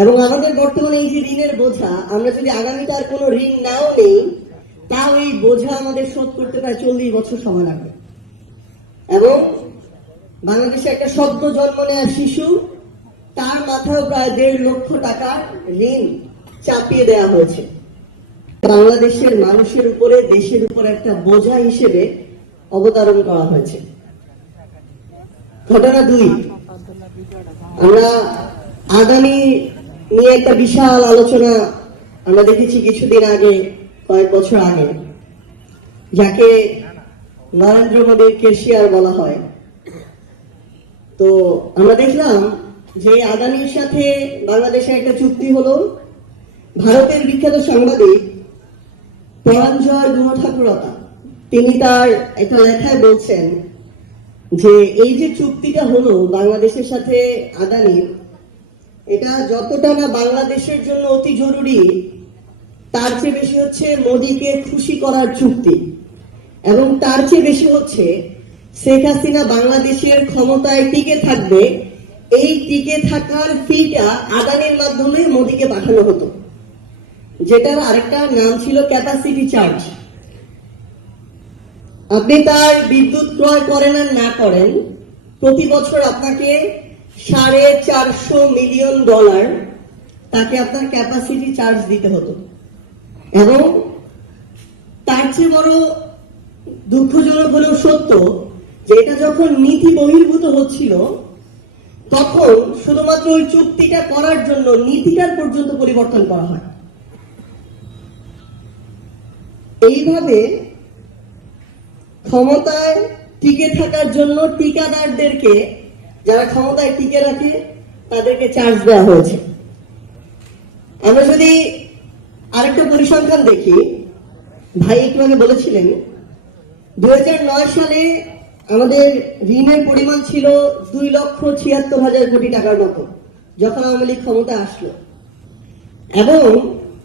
এবং আমাদের বর্তমানে এই যে ঋণের বোঝা, আমরা যদি আগামীতে আর কোনো ঋণ নাও নেই, তাও এই বোঝা আমাদের শোধ করতে প্রায় 40 বছর সময় লাগবে। এবং বাংলাদেশে একটা সদ্য জন্ম নেওয়া শিশু, তার মাথায় প্রায় 1.5 লক্ষ টাকার ঋণ চাপিয়ে দেওয়া হয়েছে। বাংলাদেশের মানুষের উপরে, দেশের উপরে একটা বোঝা হিসেবে অবতারণ করা হয়েছে। ঘটনা 2, আমরা আদানি নিয়ে একটা বিশাল আলোচনা আমরা দেখেছি কিছুদিন আগে, কয়েক বছর আগে, যাকে নরেন্দ্র মোদীর কেশিয়ার বলা হয়। তো আমরা দেখলাম যে আদানির সাথে বাংলাদেশের একটা চুক্তি হলো। ভারতের বিখ্যাত সাংবাদিক পরাঞ্জয় গুহঠাকুরতা, তিনি তার একটা লেখায় বলছেন যে এই যে চুক্তিটা হলো বাংলাদেশের সাথে আদানির, এটা যতটা না বাংলাদেশের জন্য অতি জরুরি, তার চেয়ে বেশি হচ্ছে মোদীকে খুশি করার চুক্তি। এবং তার চেয়ে বেশি হচ্ছে শেখ হাসিনা বাংলাদেশের ক্ষমতায় টিকে থাকবে, এই টিকে থাকার ফিটা আদানির মাধ্যমে মোদীকে পাঠানো হতো, যেটার আরেকটা নাম ছিল ক্যাপাসিটি চার্জ। আপনি তার বিদ্যুৎ ক্রয় করেন আর না করেন, প্রতি বছর আপনাকে $450 মিলিয়ন তাকে আপনার ক্যাপাসিটি চার্জ দিতে হতো। এবং তার চেয়ে বড় দুঃখজনক হলেও সত্য যে এটা যখন নীতি বহির্ভূত হচ্ছিল, তখন শুধুমাত্র ওই চুক্তিটা করার জন্য নীতিটার পর্যন্ত পরিবর্তন করা হয়। এইভাবে ক্ষমতায় টিকে থাকার জন্য ঠিকাদারদেরকে, যারা ক্ষমতায় টিকে রাখে, তাদেরকে চার্জ দেওয়া হয়েছে। আমরা যদি আরেকটা পরিসংখ্যান দেখি, ভাই একটু আগে বলেছিলেন 2009 সালে আমাদের ঋণের পরিমাণ ছিল 2,76,000 কোটি টাকার মতো, যখন আওয়ামী লীগ ক্ষমতা আসলো। এবং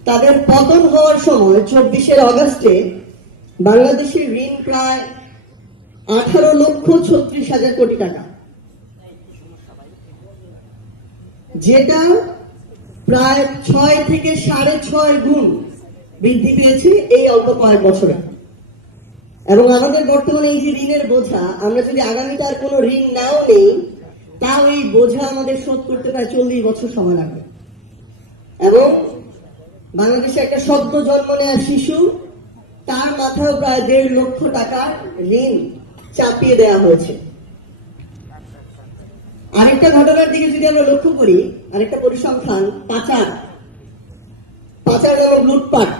তাদের পতন হওয়ার সময় 24 আগস্টে বাংলাদেশের ঋণ প্রায় 18,36,000 কোটি টাকা, যেটা প্রায় 6 থেকে 6.5 গুণ বৃদ্ধি পেয়েছে এই অল্প কয়েক বছরে। এবং আমাদের বর্তমানে এই যে ঋণের বোঝা, আমরা যদি আগামীতে আর কোনো ঋণ নাও নেই, তাও এই বোঝা আমাদের শোধ করতে প্রায় 40 বছর সময় লাগবে। এবং বাংলাদেশে একটা সদ্য জন্ম নেওয়া শিশু, তার মাথায় প্রায় 1.5 লক্ষ টাকার ঋণ চাপিয়ে দেওয়া হয়েছে। আরেকটা ঘটনার দিকে যদি আমরা লক্ষ্য করি, আরেকটা পরিসংখ্যান, পাচার নামক লুটপাট।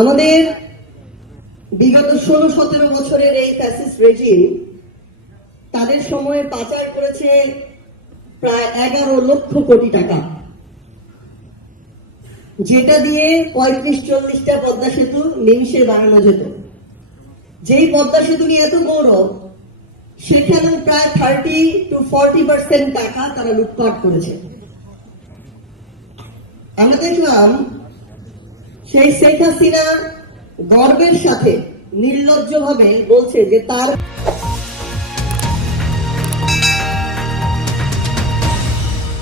আমাদের বিগত 16-17 বছরের এই ফ্যাসিস্ট রেজিম তাদের সময়ে পাচার করেছে প্রায় 11 লক্ষ কোটি টাকা, যেটা দিয়ে 35-40টা পদ্মা সেতু নিমিষে বানানো যেত। যেই পদ্মা সেতু নিয়ে এত গৌরব, সেখানে প্রায় 30-40% টাকা তারা লুটপাট করেছে। আমরা দেখলাম সেই শেখ হাসিনা গর্বের সাথে নির্লজ্জভাবে বলছে যে তার